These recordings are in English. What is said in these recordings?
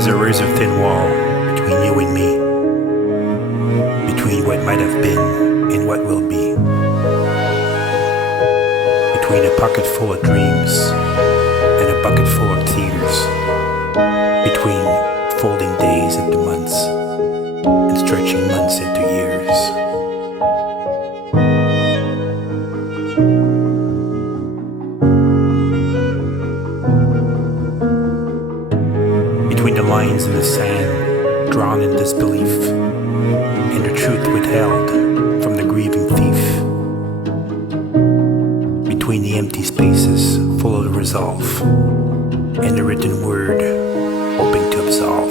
There's a razor-thin wall between you and me, between what might have been and what will be, between a pocket full of dreams and a bucket full of tears, between folding days into months and stretching months into years. Between the lines in the sand, drawn in disbelief, and the truth withheld from the grieving thief. Between the empty spaces full of resolve, and the written word hoping to absolve.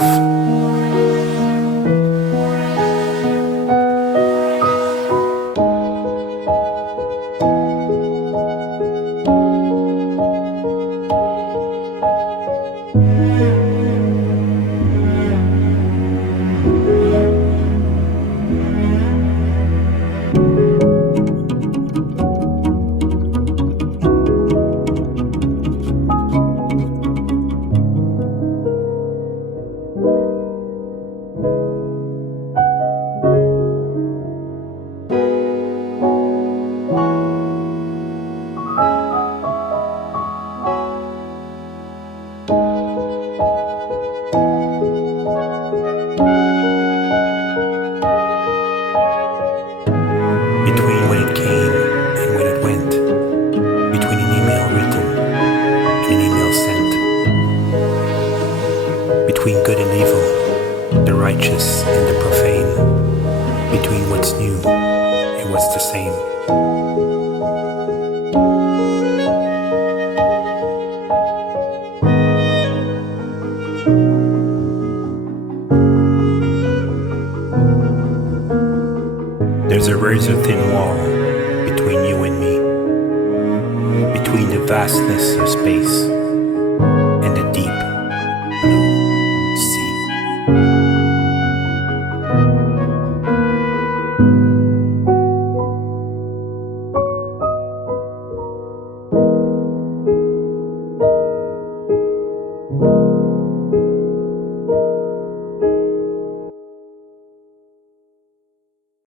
Between when it came and when it went, between an email written and an email sent, between good and evil, the righteous and the profane, between what's new and what's the same. There's a razor-thin wall between you and me, between the vastness of space